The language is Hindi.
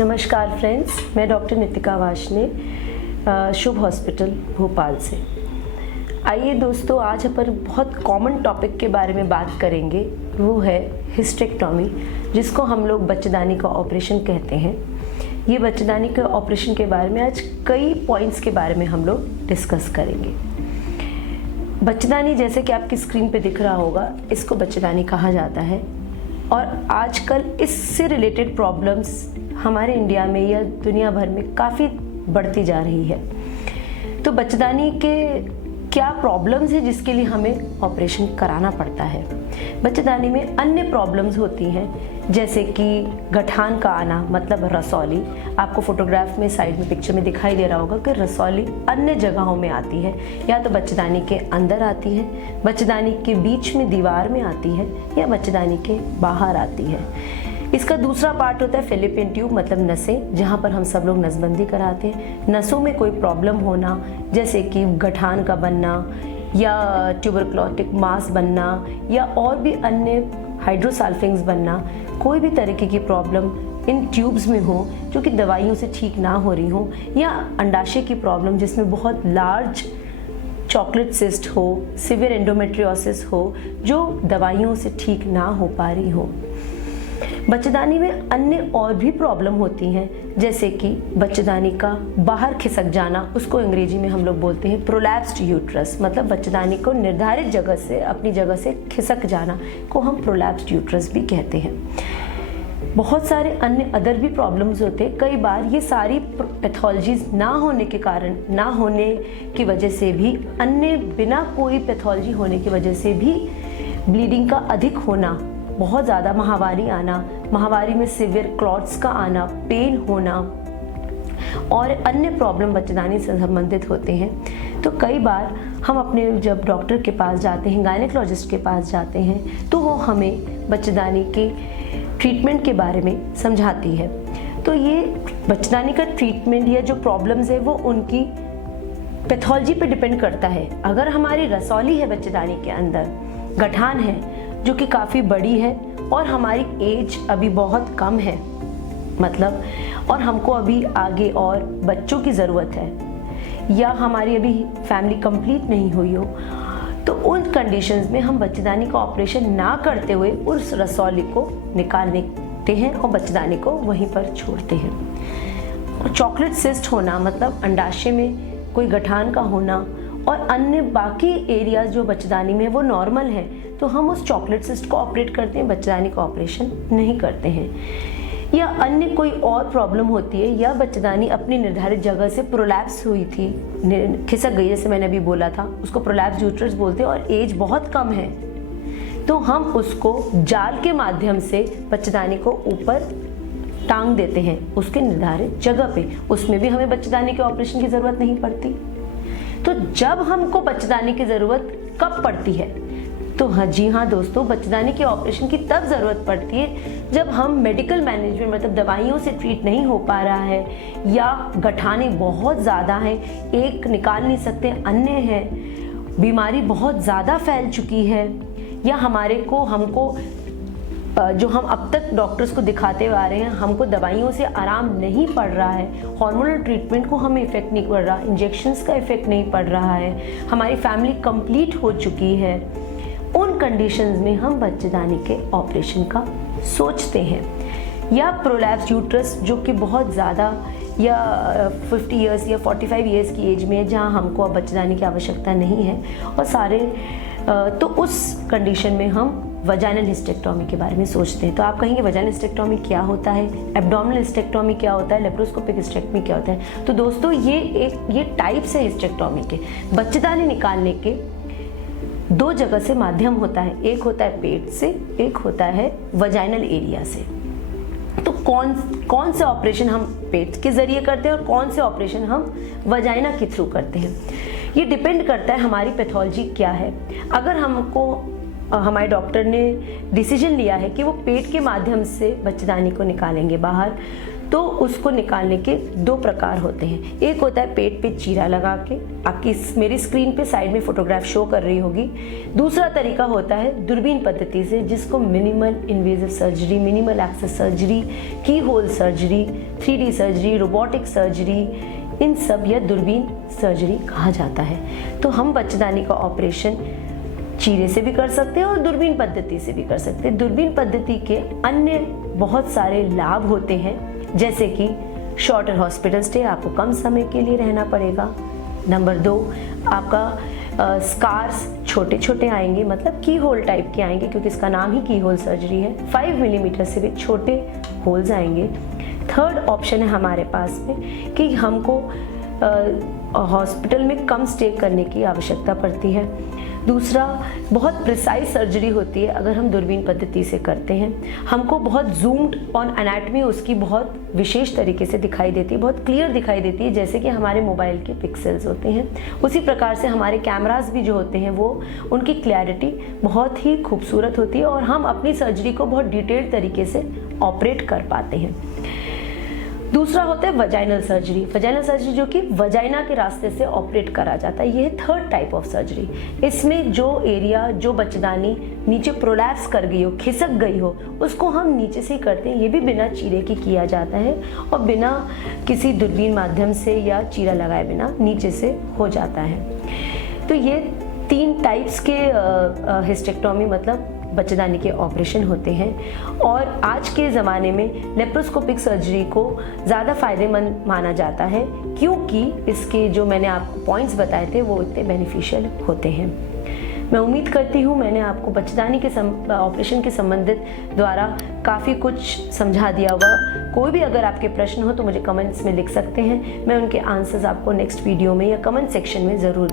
नमस्कार फ्रेंड्स, मैं डॉक्टर नितिका वाशने शुभ हॉस्पिटल भोपाल से। आइए दोस्तों, आज अपन बहुत कॉमन टॉपिक के बारे में बात करेंगे। वो है हिस्टेक्टॉमी, जिसको हम लोग बच्चेदानी का ऑपरेशन कहते हैं। ये बच्चेदानी के ऑपरेशन के बारे में आज कई पॉइंट्स के बारे में हम लोग डिस्कस करेंगे। बच्चेदानी जैसे कि आपकी स्क्रीन पे दिख रहा होगा, इसको बच्चेदानी कहा जाता है। और आजकल इससे रिलेटेड प्रॉब्लम्स हमारे इंडिया में या दुनिया भर में काफ़ी बढ़ती जा रही है। तो बच्चेदानी के क्या प्रॉब्लम्स है जिसके लिए हमें ऑपरेशन कराना पड़ता है। बच्चेदानी में अन्य प्रॉब्लम्स होती हैं, जैसे कि गठान का आना, मतलब रसौली। आपको फोटोग्राफ में साइड में पिक्चर में दिखाई दे रहा होगा कि रसौली अन्य जगहों में आती है, या तो बच्चेदानी के अंदर आती है, बच्चेदानी के बीच में दीवार में आती है, या बच्चेदानी के बाहर आती है। इसका दूसरा पार्ट होता है फेलोपियन ट्यूब, मतलब नसें, जहाँ पर हम सब लोग नसबंदी कराते हैं। नसों में कोई प्रॉब्लम होना, जैसे कि गठान का बनना या ट्यूबरक्लोटिक मास बनना या और भी अन्य हाइड्रोसाल्फिंग्स बनना, कोई भी तरीके की प्रॉब्लम इन ट्यूब्स में हो जो कि दवाइयों से ठीक ना हो रही हो, या अंडाशय की प्रॉब्लम जिसमें बहुत लार्ज चॉकलेट सिस्ट हो, सिवियर एंडोमेट्रियोसिस हो, जो दवाइयों से ठीक ना हो पा रही हो। बच्चेदानी में अन्य और भी प्रॉब्लम होती हैं, जैसे कि बच्चेदानी का बाहर खिसक जाना, उसको अंग्रेजी में हम लोग बोलते हैं प्रोलैप्स्ड यूट्रस, मतलब बच्चेदानी को निर्धारित जगह से अपनी जगह से खिसक जाना को हम प्रोलैप्स्ड यूट्रस भी कहते हैं। बहुत सारे अन्य अदर भी प्रॉब्लम्स होते हैं। कई बार ये सारी पैथोलॉजीज ना होने के कारण, ना होने की वजह से भी, अन्य बिना कोई पैथोलॉजी होने की वजह से भी ब्लीडिंग का अधिक होना, बहुत ज़्यादा माहवारी आना, माहवारी में सिवियर क्लॉट्स का आना, पेन होना और अन्य प्रॉब्लम बच्चेदानी से संबंधित होते हैं। तो कई बार हम अपने जब डॉक्टर के पास जाते हैं, गायनेकोलॉजिस्ट के पास जाते हैं, तो वो हमें बच्चेदानी के ट्रीटमेंट के बारे में समझाती है। तो ये बच्चेदानी का ट्रीटमेंट या जो प्रॉब्लम्स है वो उनकी पैथोलॉजी पे डिपेंड करता है। अगर हमारी रसौली है बच्चेदानी के अंदर, गठान है जो कि काफ़ी बड़ी है और हमारी एज अभी बहुत कम है, मतलब, और हमको अभी आगे और बच्चों की ज़रूरत है, या हमारी अभी फैमिली कंप्लीट नहीं हुई हो, तो उन कंडीशंस में हम बच्चेदानी का ऑपरेशन ना करते हुए उस रसौली को निकाल देते हैं और बच्चेदानी को वहीं पर छोड़ते हैं। और चॉकलेट सिस्ट होना, मतलब अंडाशय में कोई गठान का होना, और अन्य बाकी एरियाज जो बच्चेदानी में वो नॉर्मल है, तो हम उस चॉकलेट सिस्ट को ऑपरेट करते हैं, बच्चेदानी का ऑपरेशन नहीं करते हैं। या अन्य कोई और प्रॉब्लम होती है, या बच्चेदानी अपनी निर्धारित जगह से प्रोलैप्स हुई थी, खिसक गई, जैसे मैंने अभी बोला था, उसको प्रोलैप्स यूट्रस बोलते हैं, और एज बहुत कम है, तो हम उसको जाल के माध्यम से बच्चेदानी को ऊपर टांग देते हैं उसके निर्धारित जगह पे। उसमें भी हमें बच्चेदानी के ऑपरेशन की ज़रूरत नहीं पड़ती। तो जब हमको बच्चेदानी की ज़रूरत कब पड़ती है, तो जी हाँ दोस्तों, बच्चेदानी के ऑपरेशन की तब ज़रूरत पड़ती है जब हम मेडिकल मैनेजमेंट, मतलब दवाइयों से ट्रीट नहीं हो पा रहा है, या गठाने बहुत ज़्यादा हैं, एक निकाल नहीं सकते, अन्य है, बीमारी बहुत ज़्यादा फैल चुकी है, या हमको जो हम अब तक डॉक्टर्स को दिखाते आ रहे हैं, हमको दवाइयों से आराम नहीं पड़ रहा है, हार्मोनल ट्रीटमेंट को हमें इफ़ेक्ट नहीं पड़ रहा, इंजेक्शंस का इफ़ेक्ट नहीं पड़ रहा है, हमारी फैमिली कंप्लीट हो चुकी है, उन कंडीशंस में हम बच्चेदानी के ऑपरेशन का सोचते हैं। या प्रोलैप्स यूट्रस, जो कि बहुत ज़्यादा या 50 ईयर्स या 45 ईयर्स की एज में है, जहाँ हमको अब बच्चेदानी की आवश्यकता नहीं है, और तो उस कंडीशन में हम वजाइनल हिस्टेक्टॉमी के बारे में सोचते हैं। तो आप कहेंगे वजाइनल हिस्टेक्टॉमी क्या होता है, एब्डोमिनल हिस्टेक्टॉमी क्या होता है, लेप्रोस्कोपिक हिस्टेक्टॉमी क्या होता है। तो दोस्तों, ये टाइप्स है हिस्टेक्टॉमी के। बच्चेदानी निकालने के दो जगह से माध्यम होता है, एक होता है पेट से, एक होता है वजाइनल एरिया से। तो कौन से ऑपरेशन हम पेट के जरिए करते हैं और कौन से ऑपरेशन हम वजाइना के थ्रू करते हैं, ये डिपेंड करता है हमारी पैथोलॉजी क्या है। अगर हमारे डॉक्टर ने डिसीजन लिया है कि वो पेट के माध्यम से बच्चेदानी को निकालेंगे बाहर, तो उसको निकालने के दो प्रकार होते हैं। एक होता है पेट पे चीरा लगा के, आपकी मेरी स्क्रीन पे साइड में फोटोग्राफ शो कर रही होगी। दूसरा तरीका होता है दूरबीन पद्धति से, जिसको minimal invasive surgery, minimal access surgery, key hole surgery, 3D surgery, robotic surgery, इन सब या दूरबीन सर्जरी कहा जाता है। तो हम बच्चेदानी का ऑपरेशन चीरे से भी कर सकते हैं और दूरबीन पद्धति से भी कर सकते हैं। दूरबीन पद्धति के अन्य बहुत सारे लाभ होते हैं, जैसे कि शॉर्टर हॉस्पिटल स्टे, आपको कम समय के लिए रहना पड़ेगा। नंबर 2, आपका स्कार्स छोटे छोटे आएंगे, मतलब की होल टाइप के आएंगे, क्योंकि इसका नाम ही की होल सर्जरी है। 5 मिलीमीटर से भी छोटे होल्स आएंगे। थर्ड ऑप्शन है हमारे पास में कि हमको हॉस्पिटल में कम स्टे करने की आवश्यकता पड़ती है। दूसरा, बहुत प्रिसाइज सर्जरी होती है अगर हम दूरबीन पद्धति से करते हैं। हमको बहुत जूम्ड ऑन एनाटमी उसकी बहुत विशेष तरीके से दिखाई देती है, बहुत क्लियर दिखाई देती है, जैसे कि हमारे मोबाइल के पिक्सेल्स होते हैं। उसी प्रकार से हमारे कैमरास भी जो होते हैं वो उनकी क्लैरिटी बहुत ही खूबसूरत होती है और हम अपनी सर्जरी को बहुत डिटेल्ड तरीके से ऑपरेट कर पाते हैं। दूसरा होता है वजाइनल सर्जरी। वजाइनल सर्जरी जो कि वजाइना के रास्ते से ऑपरेट करा जाता है, ये है थर्ड टाइप ऑफ सर्जरी। इसमें जो एरिया, जो बच्चेदानी नीचे प्रोलैप्स कर गई हो, खिसक गई हो, उसको हम नीचे से ही करते हैं। ये भी बिना चीरे के किया जाता है और बिना किसी दूरबीन माध्यम से या चीरा लगाए बिना नीचे से हो जाता है। तो ये 3 टाइप्स के हिस्टेक्टोमी मतलब बच्चेदानी के ऑपरेशन होते हैं और आज के ज़माने में लेप्रोस्कोपिक सर्जरी को ज़्यादा फायदेमंद माना जाता है, क्योंकि इसके जो मैंने आपको पॉइंट्स बताए थे वो इतने बेनिफिशियल होते हैं। मैं उम्मीद करती हूँ मैंने आपको बच्चेदानी के ऑपरेशन के संबंधित द्वारा काफ़ी कुछ समझा दिया होगा। कोई भी अगर आपके प्रश्न हो तो मुझे कमेंट्स में लिख सकते हैं, मैं उनके आंसर्स आपको नेक्स्ट वीडियो में या कमेंट सेक्शन में ज़रूर